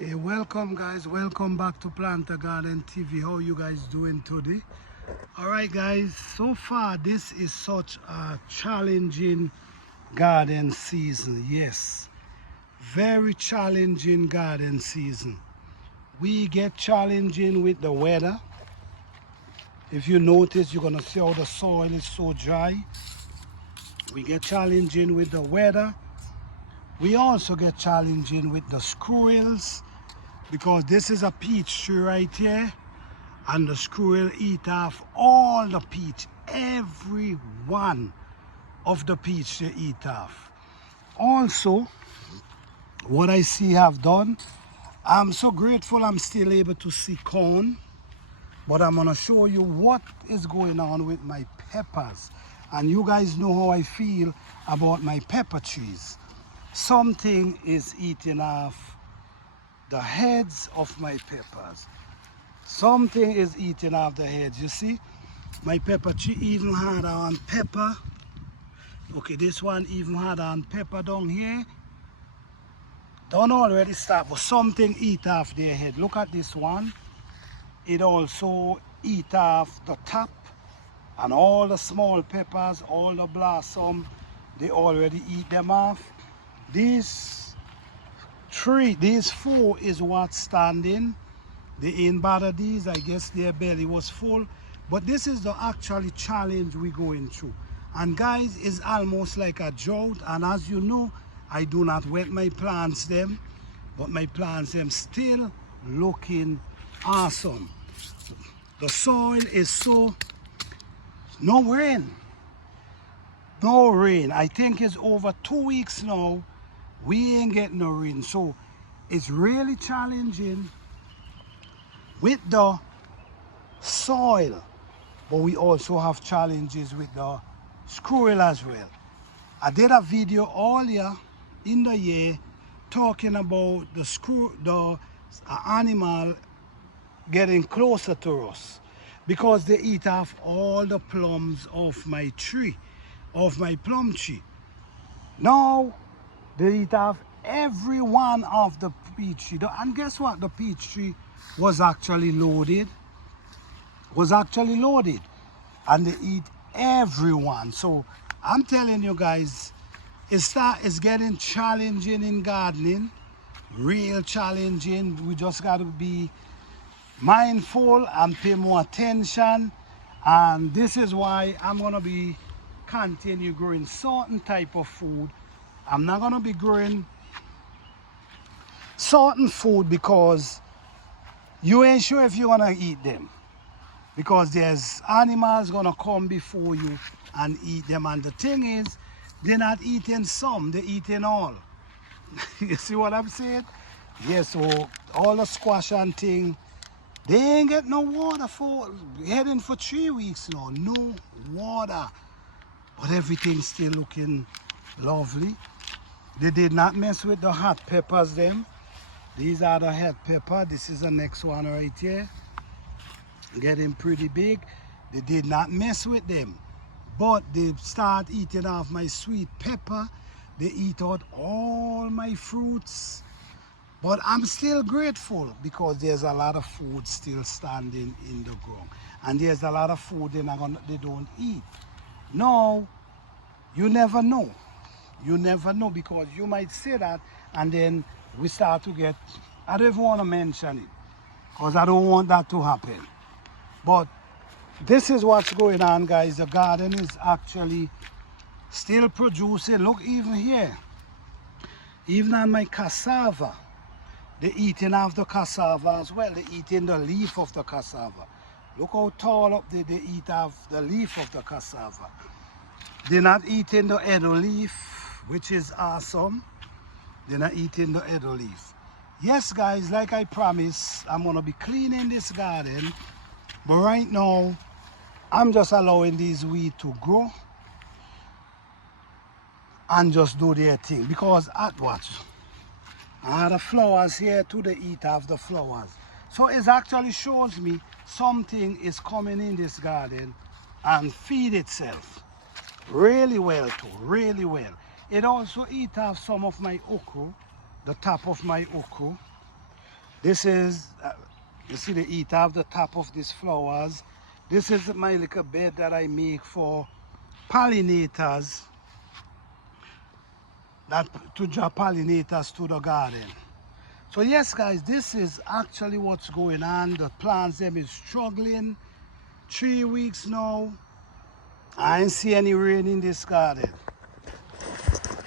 Hey, welcome guys, welcome back to Planter Garden TV. How you guys doing today? All right guys, so far this is such a challenging garden season. Yes, very challenging garden season. We get challenging with the weather. If you notice, you're gonna see how the soil is so dry. We get challenging with the weather. We also get challenging with the squirrels, because this is a peach tree right here, and the squirrel eat off all the peach, every one of the peach they eat off. Also, what I see have done, I'm so grateful I'm still able to see corn, but I'm gonna show you what is going on with my peppers. And you guys know how I feel about my pepper trees. Something is eating off the heads of my peppers. Something is eating off the heads. You see, my pepper tree even had on pepper. Okay, this one even had on pepper down here. Don't already start, but something eat off their head. Look at this one. It also eat off the top, and all the small peppers, all the blossom, they already eat them off. These four is what's standing. They ain't bother these. I guess their belly was full. But this is the actually challenge we're going through. And guys, it's almost like a drought. And as you know, I do not wet my plants them, but my plants them still looking awesome. The soil is so, no rain. No rain. I think it's over 2 weeks now. We ain't getting no rain. So it's really challenging with the soil, but we also have challenges with the squirrel as well. I did a video earlier in the year talking about the animal getting closer to us, because they eat off all the plums of my tree, of my plum tree. Now they eat off every one of the peach tree. And guess what? The peach tree was actually loaded. And they eat everyone. So I'm telling you guys, it's getting challenging in gardening, real challenging. We just got to be mindful and pay more attention. And this is why I'm gonna be continue growing certain type of food. I'm not gonna be growing certain food because you ain't sure if you're gonna eat them, because there's animals gonna come before you and eat them. And the thing is, they're not eating some, they're eating all. You see what I'm saying? Yeah, so all the squash and thing, they ain't get no water for heading for 3 weeks now. No water. But everything's still looking lovely. They did not mess with the hot peppers them. These are the hot pepper. This is the next one right here, getting pretty big. They did not mess with them, but they start eating off my sweet pepper. They eat out all my fruits. But I'm still grateful, because there's a lot of food still standing in the ground, and there's a lot of food they don't eat. No, you never know. You never know, because you might say that, and then we start to get, I don't even want to mention it, because I don't want that to happen. But this is what's going on, guys. The garden is actually still producing. Look, even here, even on my cassava, they're eating off the cassava as well. They're eating the leaf of the cassava. Look how tall up they eat off the leaf of the cassava. They're not eating the edo leaf, which is awesome. They're not eating the edo leaf. Yes, guys, like I promised, I'm gonna be cleaning this garden. But right now, I'm just allowing these weeds to grow and just do their thing. Because at what? I had the flowers here too, they eat off the flowers. So it actually shows me something is coming in this garden and feed itself really well too, really well. It also eat off some of my okra, the top of my okra. This is, you see the heat of the top of these flowers. This is my little bed that I make for pollinators, that to draw pollinators to the garden. So yes guys, this is actually what's going on. The plants them is struggling. 3 weeks now. I ain't see any rain in this garden.